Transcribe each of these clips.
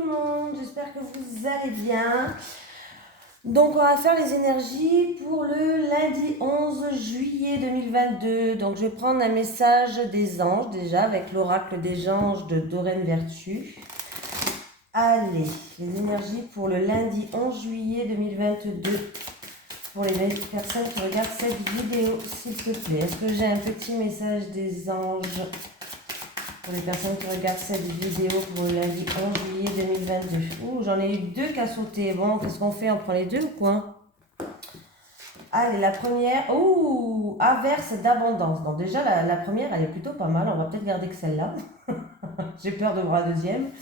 le monde, j'espère que vous allez bien. Donc on va faire les énergies pour le lundi 11 juillet 2022. Donc je vais prendre un message des anges déjà avec l'oracle des anges de Doreen Vertu. Allez, les énergies pour le lundi 11 juillet 2022. Pour les personnes qui regardent cette vidéo, s'il te plaît. Est-ce que j'ai un petit message des anges pour les personnes qui regardent cette vidéo pour le lundi 11 juillet 2022? Ouh, j'en ai eu deux qui a sauté. Bon, qu'est-ce qu'on fait? On prend les deux ou quoi? Allez, la première. Ouh, averse d'abondance. Donc déjà, la première, elle est plutôt pas mal. On va peut-être garder que celle-là. J'ai peur de voir la deuxième.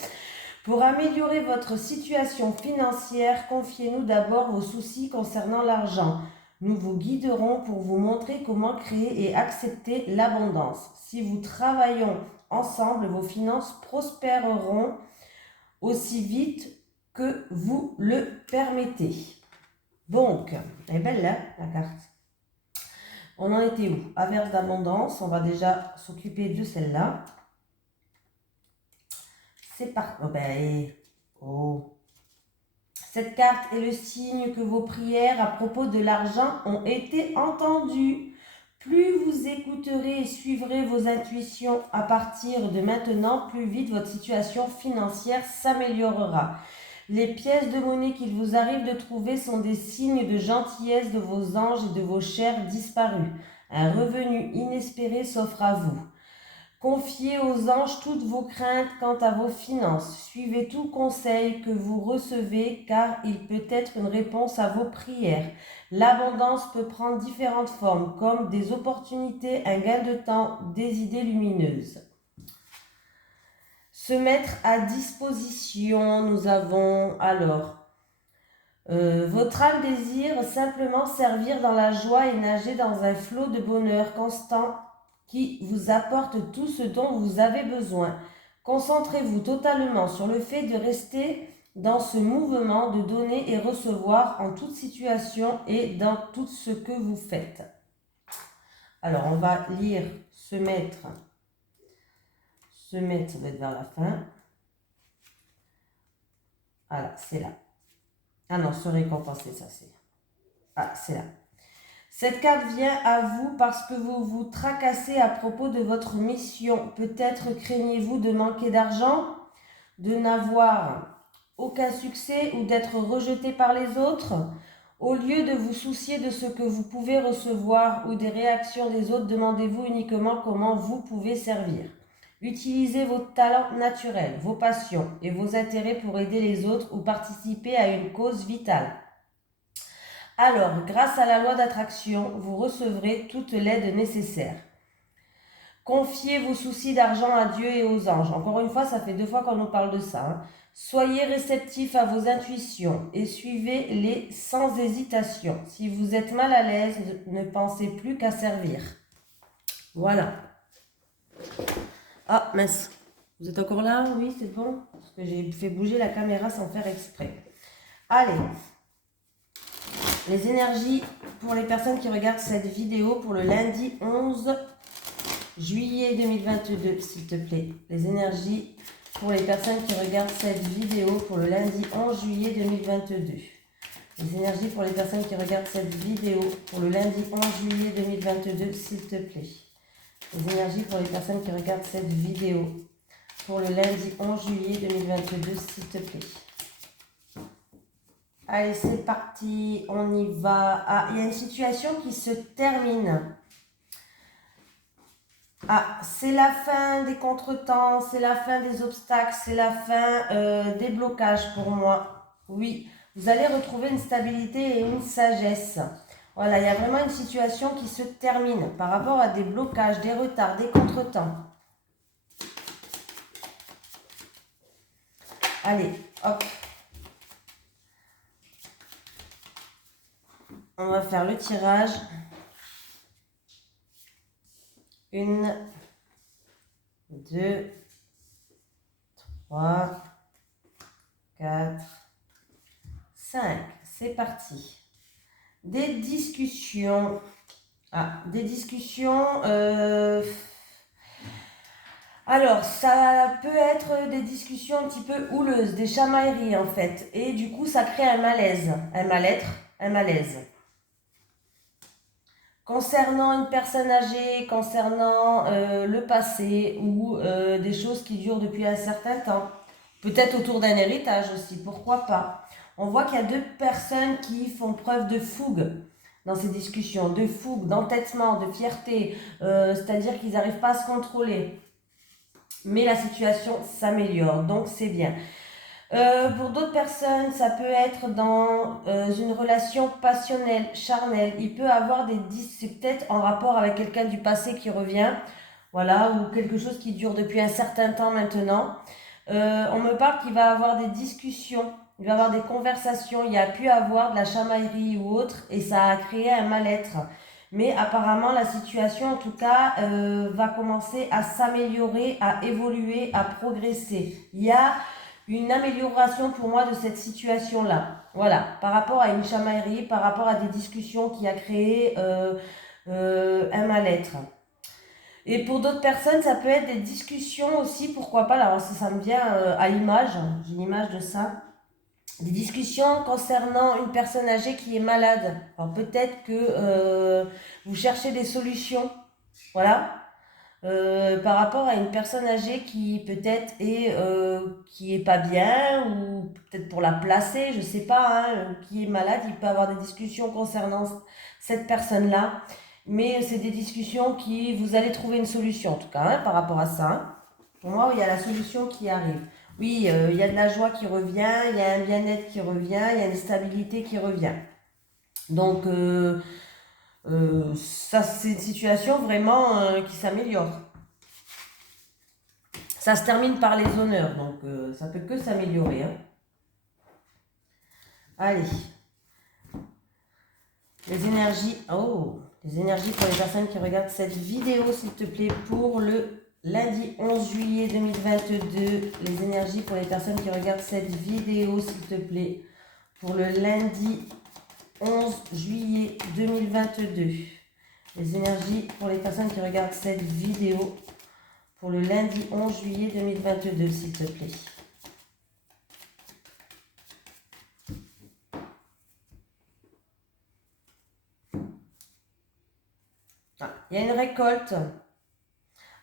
Pour améliorer votre situation financière, confiez-nous d'abord vos soucis concernant l'argent. Nous vous guiderons pour vous montrer comment créer et accepter l'abondance. Si vous travaillons ensemble, vos finances prospéreront aussi vite que vous le permettez. Donc, elle est belle là, la carte. On en était où? Averse d'abondance, on va déjà s'occuper de celle-là. C'est parti. Oh. Cette carte est le signe que vos prières à propos de l'argent ont été entendues. Plus vous écouterez et suivrez vos intuitions à partir de maintenant, plus vite votre situation financière s'améliorera. Les pièces de monnaie qu'il vous arrive de trouver sont des signes de gentillesse de vos anges et de vos chers disparus. Un revenu inespéré s'offre à vous. Confiez aux anges toutes vos craintes quant à vos finances. Suivez tout conseil que vous recevez car il peut être une réponse à vos prières. L'abondance peut prendre différentes formes comme des opportunités, un gain de temps, des idées lumineuses. Se mettre à disposition, nous avons alors votre âme désire simplement servir dans la joie et nager dans un flot de bonheur constant qui vous apporte tout ce dont vous avez besoin. Concentrez-vous totalement sur le fait de rester dans ce mouvement de donner et recevoir en toute situation et dans tout ce que vous faites. Alors, on va lire se mettre, ça doit être vers la fin. Voilà, c'est là. Ah non, se récompenser, ça c'est. Ah, c'est là. Cette carte vient à vous parce que vous vous tracassez à propos de votre mission. Peut-être craignez-vous de manquer d'argent, de n'avoir aucun succès ou d'être rejeté par les autres. Au lieu de vous soucier de ce que vous pouvez recevoir ou des réactions des autres, demandez-vous uniquement comment vous pouvez servir. Utilisez vos talents naturels, vos passions et vos intérêts pour aider les autres ou participer à une cause vitale. Alors, grâce à la loi d'attraction, vous recevrez toute l'aide nécessaire. Confiez vos soucis d'argent à Dieu et aux anges. Encore une fois, ça fait 2 fois qu'on nous parle de ça. Soyez réceptifs à vos intuitions et suivez-les sans hésitation. Si vous êtes mal à l'aise, ne pensez plus qu'à servir. Voilà. Ah, mince. Vous êtes encore là? Oui, c'est bon? Parce que j'ai fait bouger la caméra sans faire exprès. Allez. Les énergies pour les personnes qui regardent cette vidéo pour le lundi 11 juillet 2022, s'il te plaît. Les énergies pour les personnes qui regardent cette vidéo pour le lundi 11 juillet 2022. Les énergies pour les personnes qui regardent cette vidéo pour le lundi 11 juillet 2022, s'il te plaît. Les énergies pour les personnes qui regardent cette vidéo pour le lundi 11 juillet 2022, s'il te plaît. Allez, c'est parti, on y va. Ah, il y a une situation qui se termine. Ah, c'est la fin des contretemps, c'est la fin des obstacles, c'est la fin des blocages pour moi. Oui, vous allez retrouver une stabilité et une sagesse. Voilà, il y a vraiment une situation qui se termine par rapport à des blocages, des retards, des contretemps. Allez, hop. On va faire le tirage. 1, 2, 3, 4, 5. C'est parti. Des discussions. Ah, des discussions. Alors, ça peut être des discussions un petit peu houleuses, des chamailleries en fait. Et du coup, ça crée un malaise, un mal-être, un malaise. Concernant une personne âgée, concernant le passé ou des choses qui durent depuis un certain temps. Peut-être autour d'un héritage aussi, pourquoi pas. On voit qu'il y a deux personnes qui font preuve de fougue dans ces discussions, de fougue, d'entêtement, de fierté, c'est-à-dire qu'ils n'arrivent pas à se contrôler. Mais la situation s'améliore, donc c'est bien. Pour d'autres personnes, ça peut être dans une relation passionnelle, charnelle. Il peut avoir c'est peut-être en rapport avec quelqu'un du passé qui revient, voilà, ou quelque chose qui dure depuis un certain temps maintenant. On me parle qu'il va avoir des discussions, il va avoir des conversations, il y a pu avoir de la chamaillerie ou autre, et ça a créé un mal-être. Mais apparemment, la situation, en tout cas, va commencer à s'améliorer, à évoluer, à progresser. Il y a une amélioration pour moi de cette situation-là. Voilà, par rapport à une chamaillerie, par rapport à des discussions qui a créé un mal-être. Et pour d'autres personnes, ça peut être des discussions aussi, pourquoi pas, alors ça me vient à l'image, j'ai une image de ça, des discussions concernant une personne âgée qui est malade. Alors peut-être que vous cherchez des solutions, voilà, par rapport à une personne âgée qui peut-être qui est pas bien ou peut-être pour la placer, je sais pas, hein, qui est malade, il peut avoir des discussions concernant cette personne-là, mais c'est des discussions qui vous allez trouver une solution en tout cas, hein, par rapport à ça. Hein. Pour moi, il y a la solution qui arrive. Oui, il y a de la joie qui revient, il y a un bien-être qui revient, il y a une stabilité qui revient. Donc ça, c'est une situation vraiment qui s'améliore. Ça se termine par les honneurs, donc ça peut que s'améliorer. Hein. Allez. Les énergies. Oh, les énergies pour les personnes qui regardent cette vidéo, s'il te plaît, pour le lundi 11 juillet 2022. Les énergies pour les personnes qui regardent cette vidéo, s'il te plaît, pour le lundi 11 juillet 2022. Les énergies pour les personnes qui regardent cette vidéo pour le lundi 11 juillet 2022, s'il te plaît. Ah, il y a une récolte.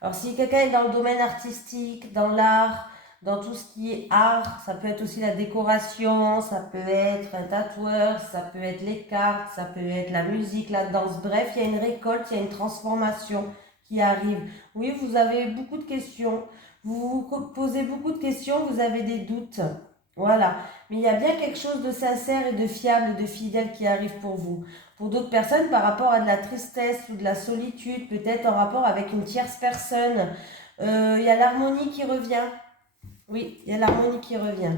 Alors, si quelqu'un est dans le domaine artistique, dans l'art, dans tout ce qui est art, ça peut être aussi la décoration, ça peut être un tatoueur, ça peut être les cartes, ça peut être la musique, la danse. Bref, il y a une récolte, il y a une transformation qui arrive. Oui, vous avez beaucoup de questions. Vous vous posez beaucoup de questions, vous avez des doutes. Voilà. Mais il y a bien quelque chose de sincère et de fiable et de fidèle qui arrive pour vous. Pour d'autres personnes, par rapport à de la tristesse ou de la solitude, peut-être en rapport avec une tierce personne, il y a l'harmonie qui revient. Oui, il y a l'harmonie qui revient.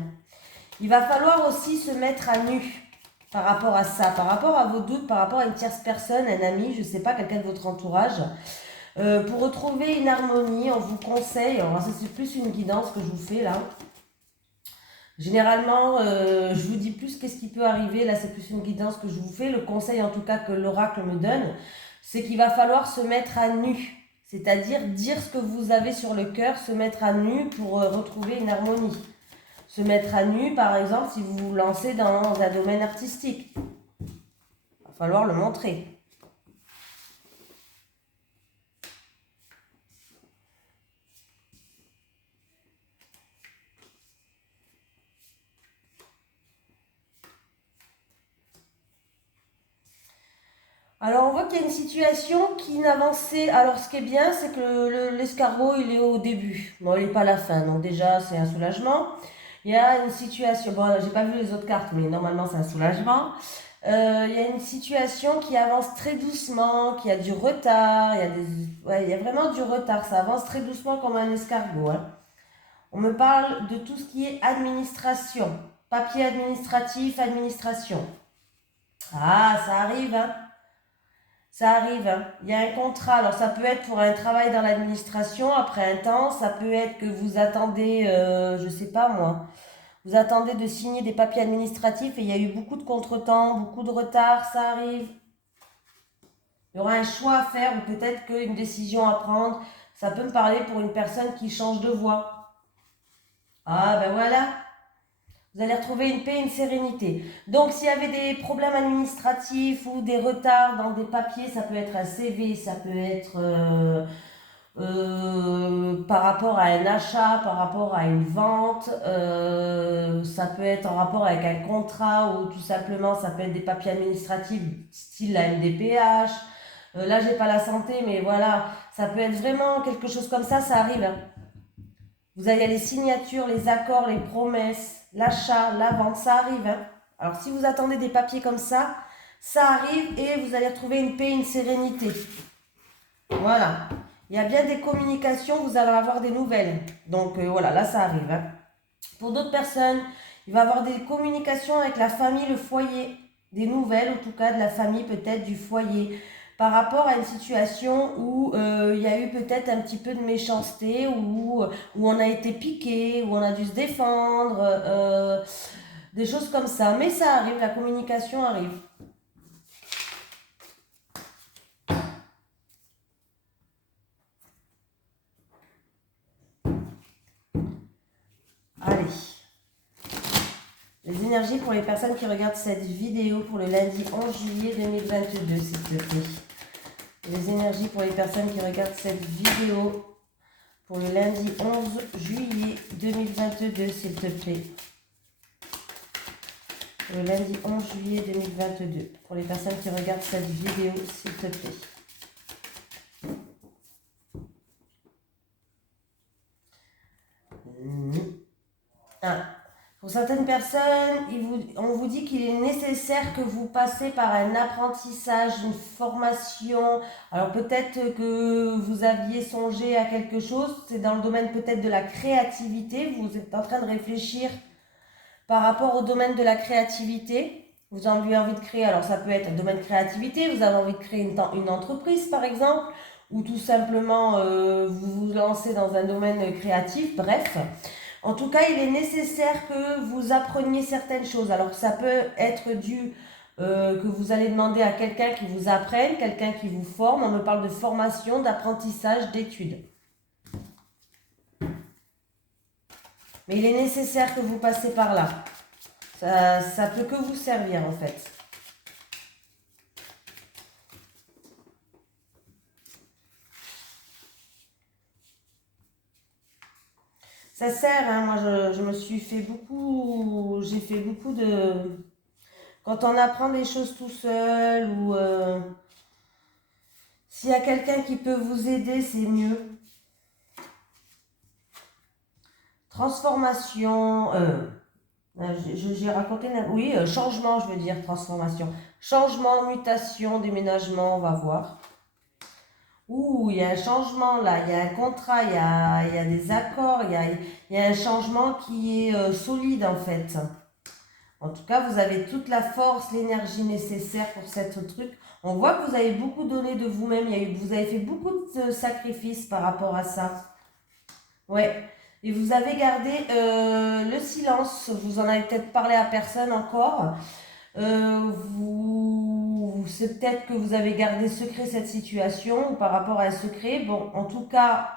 Il va falloir aussi se mettre à nu par rapport à ça, par rapport à vos doutes, par rapport à une tierce personne, un ami, je ne sais pas, quelqu'un de votre entourage. Pour retrouver une harmonie, on vous conseille, alors ça c'est plus une guidance que je vous fais là. Généralement, je vous dis plus qu'est-ce qui peut arriver. Là, c'est plus une guidance que je vous fais. Le conseil, en tout cas, que l'oracle me donne, c'est qu'il va falloir se mettre à nu. C'est-à-dire dire ce que vous avez sur le cœur, se mettre à nu pour retrouver une harmonie. Se mettre à nu, par exemple, si vous vous lancez dans un domaine artistique. Il va falloir le montrer. Alors on voit qu'il y a une situation qui n'avançait. Alors ce qui est bien, c'est que l'escargot il est au début. Bon, il n'est pas à la fin, donc déjà c'est un soulagement. Il y a une situation, bon j'ai pas vu les autres cartes, mais normalement c'est un soulagement. Il y a une situation qui avance très doucement, qui a du retard. Il y a vraiment du retard. Ça avance très doucement comme un escargot. Hein. On me parle de tout ce qui est administration, papier administratif, administration. Ah, ça arrive, hein. Ça arrive, hein. Il y a un contrat. Alors, ça peut être pour un travail dans l'administration après un temps. Ça peut être que vous attendez, je ne sais pas moi, vous attendez de signer des papiers administratifs et il y a eu beaucoup de contretemps, beaucoup de retard. Ça arrive. Il y aura un choix à faire ou peut-être qu'une décision à prendre. Ça peut me parler pour une personne qui change de voie. Ah ben voilà, vous allez retrouver une paix, une sérénité. Donc s'il y avait des problèmes administratifs ou des retards dans des papiers, ça peut être un CV, ça peut être par rapport à un achat, par rapport à une vente, ça peut être en rapport avec un contrat ou tout simplement ça peut être des papiers administratifs style la MDPH. Là j'ai pas la santé mais voilà, ça peut être vraiment quelque chose comme ça arrive. Hein. Vous avez les signatures, les accords, les promesses, l'achat, la vente, ça arrive. Hein. Alors si vous attendez des papiers comme ça arrive et vous allez retrouver une paix, une sérénité. Voilà. Il y a bien des communications, vous allez avoir des nouvelles. Donc voilà, là ça arrive. Hein. Pour d'autres personnes, il va y avoir des communications avec la famille, le foyer. Des nouvelles, en tout cas de la famille, peut-être du foyer. Par rapport à une situation où il y a eu peut-être un petit peu de méchanceté, où on a été piqué, où on a dû se défendre, des choses comme ça. Mais ça arrive, la communication arrive. Allez. Les énergies pour les personnes qui regardent cette vidéo pour le lundi 11 juillet 2022, s'il te plaît. Les énergies pour les personnes qui regardent cette vidéo pour le lundi 11 juillet 2022, s'il te plaît. Le lundi 11 juillet 2022, pour les personnes qui regardent cette vidéo, s'il te plaît. Pour certaines personnes, on vous dit qu'il est nécessaire que vous passez par un apprentissage, une formation. Alors peut-être que vous aviez songé à quelque chose, c'est dans le domaine peut-être de la créativité, vous êtes en train de réfléchir par rapport au domaine de la créativité. Vous avez envie de créer, alors ça peut être un domaine de créativité, vous avez envie de créer une entreprise par exemple, ou tout simplement vous vous lancez dans un domaine créatif, bref. En tout cas, il est nécessaire que vous appreniez certaines choses. Alors, ça peut être dû que vous allez demander à quelqu'un qui vous apprenne, quelqu'un qui vous forme. On me parle de formation, d'apprentissage, d'études. Mais il est nécessaire que vous passez par là. Ça peut que vous servir, en fait. Ça sert, hein. Moi je me suis fait beaucoup, j'ai fait beaucoup de... Quand on apprend des choses tout seul ou s'il y a quelqu'un qui peut vous aider, c'est mieux. Transformation, j'ai raconté, oui, changement, je veux dire, transformation. Changement, mutation, déménagement, on va voir. Ouh, il y a un changement là, il y a un contrat, il y a des accords, il y a un changement qui est solide en fait. En tout cas, vous avez toute la force, l'énergie nécessaire pour cette truc. On voit que vous avez beaucoup donné de vous-même, vous avez fait beaucoup de sacrifices par rapport à ça. Ouais. Et vous avez gardé le silence, vous en avez peut-être parlé à personne encore. C'est peut-être que vous avez gardé secret cette situation ou par rapport à un secret. Bon, en tout cas,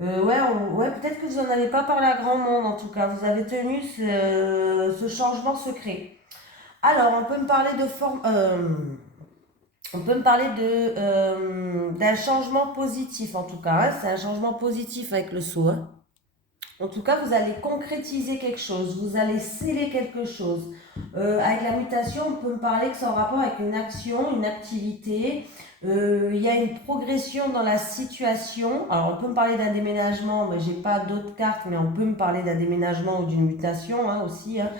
ouais, peut-être que vous n'en avez pas parlé à grand monde. En tout cas, vous avez tenu ce changement secret. Alors, on peut me parler de on peut me parler d'un changement positif en tout cas. Hein. C'est un changement positif avec le saut. Hein. En tout cas, vous allez concrétiser quelque chose, vous allez sceller quelque chose. Avec la mutation, on peut me parler que c'est en rapport avec une action, une activité. Il y a une progression dans la situation. Alors, on peut me parler d'un déménagement, mais je n'ai pas d'autres cartes, mais on peut me parler d'un déménagement ou d'une mutation hein, aussi. Hein.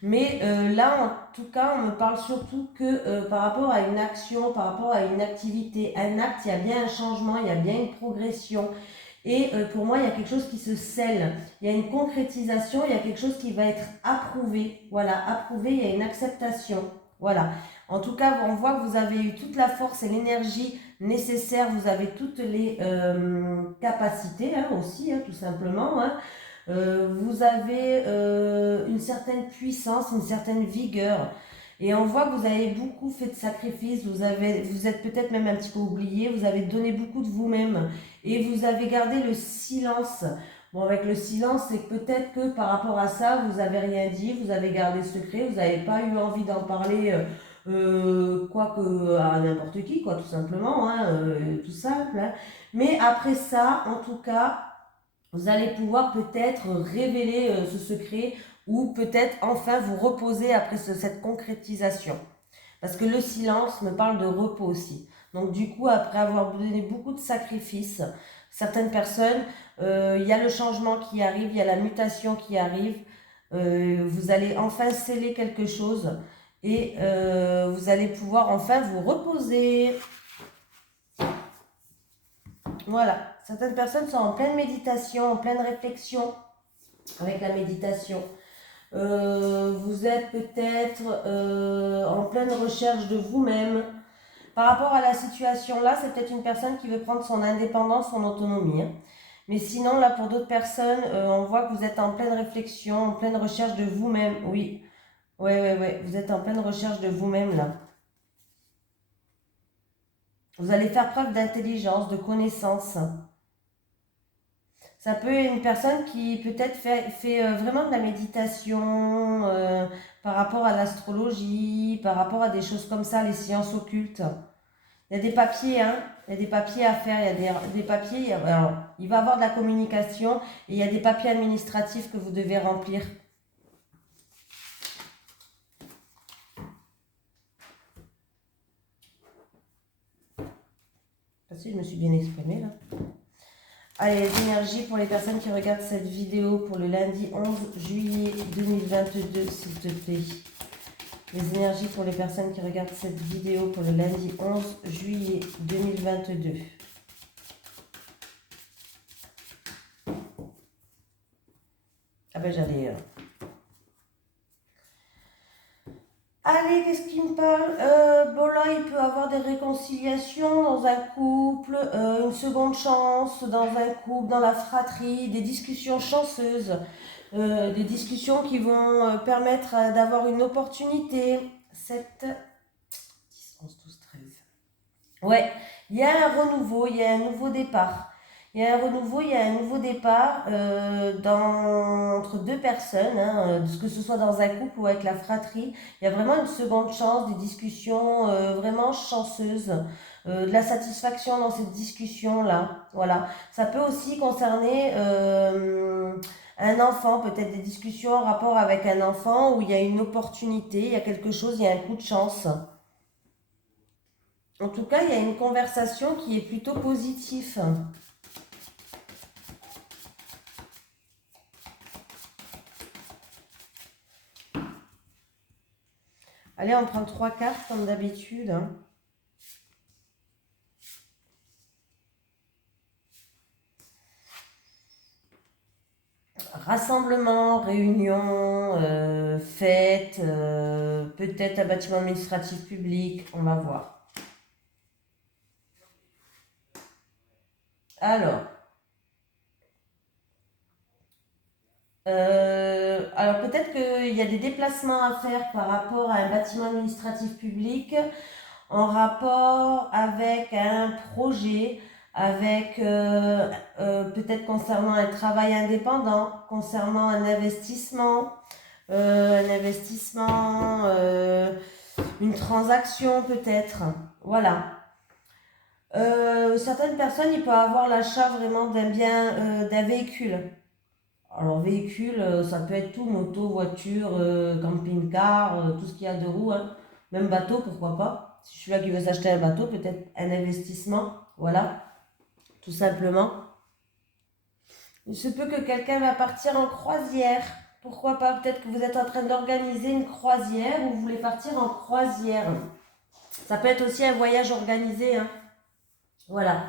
Mais là, en tout cas, on me parle surtout que par rapport à une action, par rapport à une activité, un acte, il y a bien un changement, il y a bien une progression. Et pour moi, il y a quelque chose qui se scelle. Il y a une concrétisation, il y a quelque chose qui va être approuvé. Voilà, approuvé, il y a une acceptation. Voilà. En tout cas, on voit que vous avez eu toute la force et l'énergie nécessaires. Vous avez toutes les capacités hein, aussi, hein, tout simplement. Hein. Vous avez une certaine puissance, une certaine vigueur. Et on voit que vous avez beaucoup fait de sacrifices, vous êtes peut-être même un petit peu oublié, vous avez donné beaucoup de vous-même et vous avez gardé le silence. Bon, avec le silence, c'est que peut-être que par rapport à ça, vous n'avez rien dit, vous avez gardé secret, vous n'avez pas eu envie d'en parler, quoi que à n'importe qui, quoi, tout simplement, hein, tout simple. Hein. Mais après ça, en tout cas, vous allez pouvoir peut-être révéler ce secret ou peut-être enfin vous reposer après cette concrétisation. Parce que le silence me parle de repos aussi. Donc du coup, après avoir donné beaucoup de sacrifices, certaines personnes, il y a le changement qui arrive, il y a la mutation qui arrive. Vous allez enfin sceller quelque chose et vous allez pouvoir enfin vous reposer. Voilà, certaines personnes sont en pleine méditation, en pleine réflexion avec la méditation. Vous êtes peut-être en pleine recherche de vous-même. Par rapport à la situation là, c'est peut-être une personne qui veut prendre son indépendance, son autonomie. Hein. Mais sinon, là, pour d'autres personnes, on voit que vous êtes en pleine réflexion, en pleine recherche de vous-même. Oui, ouais, vous êtes en pleine recherche de vous-même là. Vous allez faire preuve d'intelligence, de connaissance. Ça peut être une personne qui peut-être fait vraiment de la méditation par rapport à l'astrologie, par rapport à des choses comme ça, les sciences occultes. Il y a des papiers, hein. Il y a des papiers à faire, il y a des papiers. Alors, il va y avoir de la communication et il y a des papiers administratifs que vous devez remplir. Si je me suis bien exprimée là. Allez, les énergies pour les personnes qui regardent cette vidéo pour le lundi 11 juillet 2022, s'il te plaît. Les énergies pour les personnes qui regardent cette vidéo pour le lundi 11 juillet 2022. Ah ben j'allais... Allez, qu'est-ce qui me parle bon là, il peut y avoir des réconciliations dans un couple, une seconde chance dans un couple, dans la fratrie, des discussions chanceuses, des discussions qui vont permettre d'avoir une opportunité. 7, 10, 11, 12, 13. Ouais, il y a un renouveau, il y a un nouveau départ. Il y a un renouveau, il y a un nouveau départ entre deux personnes, hein, que ce soit dans un couple ou avec la fratrie. Il y a vraiment une seconde chance, des discussions vraiment chanceuses, de la satisfaction dans cette discussion-là. Voilà. Ça peut aussi concerner un enfant, peut-être des discussions en rapport avec un enfant où il y a une opportunité, il y a quelque chose, il y a un coup de chance. En tout cas, il y a une conversation qui est plutôt positive. Allez, on prend 3 cartes comme d'habitude. Hein. Rassemblement, réunion, fête, peut-être un bâtiment administratif public, on va voir. Alors peut-être qu'il y a des déplacements à faire par rapport à un bâtiment administratif public en rapport avec un projet, avec peut-être concernant un travail indépendant, concernant un investissement, une transaction peut-être. Voilà. Certaines personnes, ils peuvent avoir l'achat vraiment d'un bien, d'un véhicule. Alors véhicule, ça peut être tout, moto, voiture, camping-car, tout ce qu'il y a de roues, hein. Même bateau, pourquoi pas. Si je suis là qui veut s'acheter un bateau, peut-être un investissement, voilà, tout simplement. Il se peut que quelqu'un va partir en croisière. Pourquoi pas? Peut-être que vous êtes en train d'organiser une croisière ou vous voulez partir en croisière. Ça peut être aussi un voyage organisé, hein. Voilà.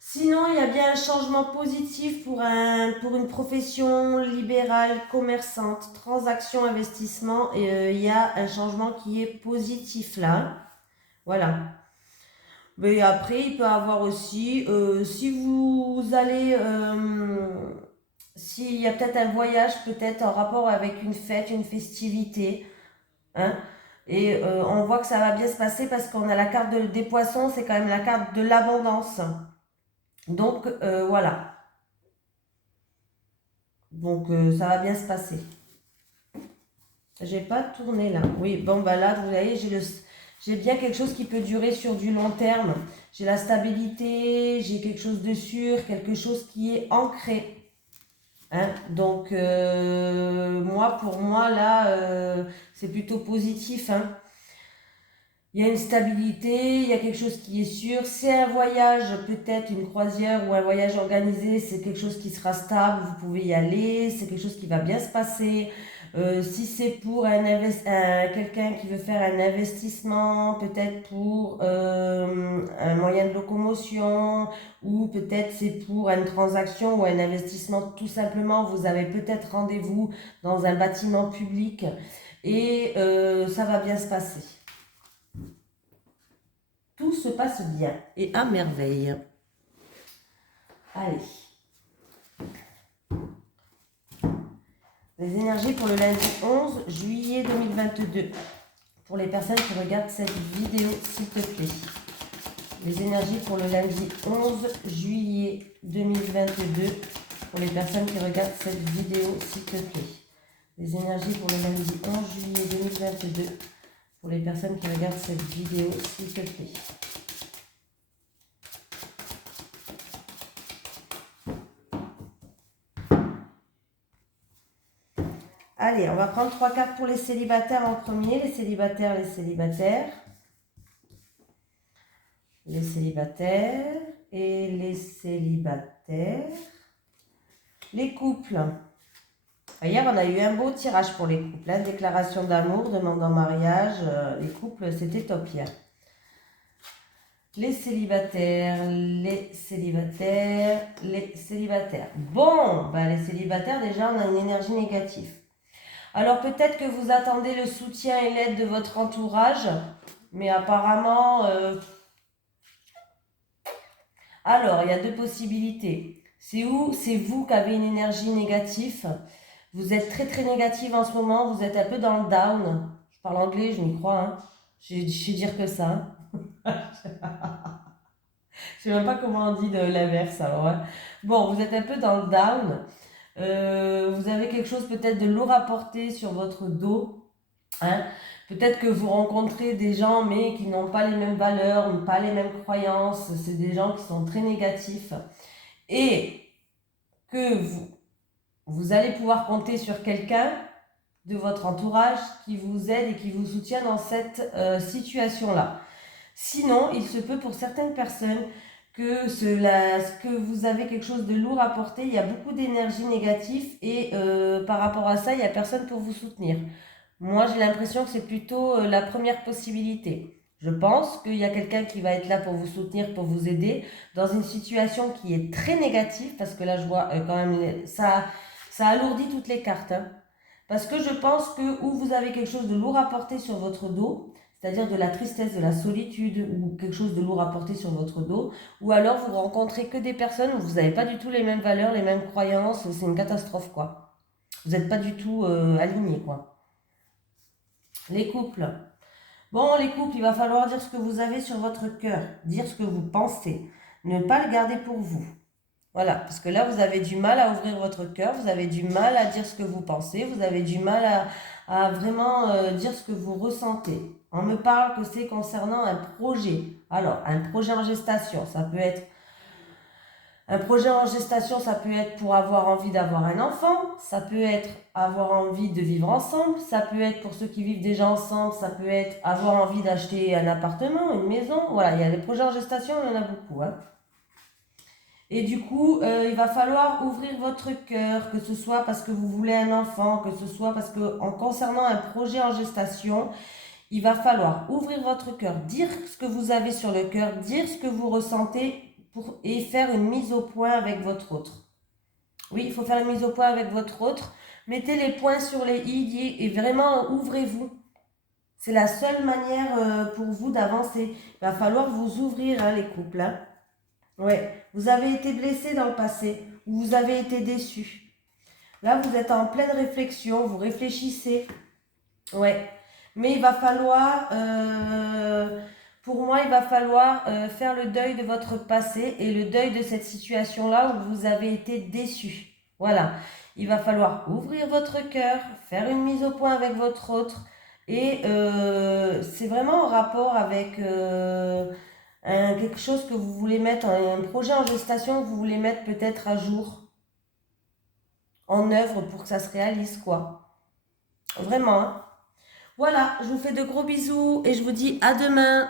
Sinon, il y a bien un changement positif pour une profession libérale, commerçante, transaction, investissement. Et il y a un changement qui est positif là. Voilà. Mais après, il peut y avoir aussi, si vous allez, s'il y a peut-être un voyage, peut-être en rapport avec une fête, une festivité. Hein, Et on voit que ça va bien se passer parce qu'on a la carte des poissons, c'est quand même la carte de l'abondance. Donc voilà. Donc ça va bien se passer. J'ai pas tourné là. Oui, bon bah là, vous voyez, j'ai bien quelque chose qui peut durer sur du long terme. J'ai la stabilité, j'ai quelque chose de sûr, quelque chose qui est ancré. Hein? Donc moi, pour moi, là, c'est plutôt positif. Hein? Il y a une stabilité, il y a quelque chose qui est sûr. C'est un voyage, peut-être une croisière ou un voyage organisé, c'est quelque chose qui sera stable, vous pouvez y aller, c'est quelque chose qui va bien se passer. Si c'est pour quelqu'un qui veut faire un investissement, peut-être pour un moyen de locomotion, ou peut-être c'est pour une transaction ou un investissement, tout simplement, vous avez peut-être rendez-vous dans un bâtiment public et ça va bien se passer. Tout se passe bien et à merveille. Allez. Les énergies pour le lundi 11 juillet 2022. Pour les personnes qui regardent cette vidéo, s'il te plaît. Les énergies pour le lundi 11 juillet 2022. Pour les personnes qui regardent cette vidéo, s'il te plaît. Les énergies pour le lundi 11 juillet 2022. Pour les personnes qui regardent cette vidéo, s'il te plaît. Allez, on va prendre 3 cartes pour les célibataires en premier. Les célibataires, les célibataires. Les célibataires et les célibataires. Les couples. Hier, on a eu un beau tirage pour les couples. Hein. Déclaration d'amour, demande en mariage. Les couples, c'était top hier. Les célibataires, les célibataires, les célibataires. Bon, ben les célibataires, déjà, on a une énergie négative. Alors peut-être que vous attendez le soutien et l'aide de votre entourage, mais apparemment... Alors, il y a deux possibilités. C'est vous qui avez une énergie négative. Vous êtes très très négative en ce moment, vous êtes un peu dans le down. Je parle anglais, je m'y crois. Hein. Je sais dire que ça. Hein. Je sais même pas comment on dit de l'inverse. Alors, hein. Bon, vous êtes un peu dans le down. Vous avez quelque chose peut-être de lourd à porter sur votre dos. Hein. Peut-être que vous rencontrez des gens mais qui n'ont pas les mêmes valeurs, pas les mêmes croyances. C'est des gens qui sont très négatifs. Et que vous allez pouvoir compter sur quelqu'un de votre entourage qui vous aide et qui vous soutient dans cette situation-là. Sinon, il se peut pour certaines personnes que vous avez quelque chose de lourd à porter, il y a beaucoup d'énergie négative et par rapport à ça, il n'y a personne pour vous soutenir. Moi, j'ai l'impression que c'est plutôt la première possibilité. Je pense qu'il y a quelqu'un qui va être là pour vous soutenir, pour vous aider dans une situation qui est très négative, parce que là, je vois quand même, ça alourdit toutes les cartes. Hein. Parce que je pense que ou vous avez quelque chose de lourd à porter sur votre dos, c'est-à-dire de la tristesse, de la solitude, ou quelque chose de lourd à porter sur votre dos, ou alors vous rencontrez que des personnes où vous n'avez pas du tout les mêmes valeurs, les mêmes croyances, c'est une catastrophe, quoi. Vous n'êtes pas du tout alignés, quoi. Les couples. Bon, les couples, il va falloir dire ce que vous avez sur votre cœur, dire ce que vous pensez, ne pas le garder pour vous. Voilà, parce que là, vous avez du mal à ouvrir votre cœur, vous avez du mal à dire ce que vous pensez, vous avez du mal à vraiment dire ce que vous ressentez. On me parle que c'est concernant un projet. Alors, un projet en gestation, ça peut être un projet en gestation, ça peut être pour avoir envie d'avoir un enfant, ça peut être avoir envie de vivre ensemble, ça peut être pour ceux qui vivent déjà ensemble, ça peut être avoir envie d'acheter un appartement, une maison. Voilà, il y a des projets en gestation, il y en a beaucoup. Hein. Et du coup, il va falloir ouvrir votre cœur, que ce soit parce que vous voulez un enfant, que ce soit parce que en concernant un projet en gestation, il va falloir ouvrir votre cœur, dire ce que vous avez sur le cœur, dire ce que vous ressentez et faire une mise au point avec votre autre. Oui, il faut faire une mise au point avec votre autre. Mettez les points sur les i et vraiment ouvrez-vous. C'est la seule manière pour vous d'avancer. Il va falloir vous ouvrir, hein, les couples. Hein. Ouais, vous avez été blessé dans le passé ou vous avez été déçu. Là, vous êtes en pleine réflexion, vous réfléchissez. Ouais. Mais il va falloir, pour moi, il va falloir faire le deuil de votre passé et le deuil de cette situation-là où vous avez été déçu. Voilà. Il va falloir ouvrir votre cœur, faire une mise au point avec votre autre. Et c'est vraiment en rapport avec quelque chose que vous voulez mettre, un projet en gestation que vous voulez mettre peut-être à jour, en œuvre pour que ça se réalise, quoi. Vraiment, hein. Voilà, je vous fais de gros bisous et je vous dis à demain.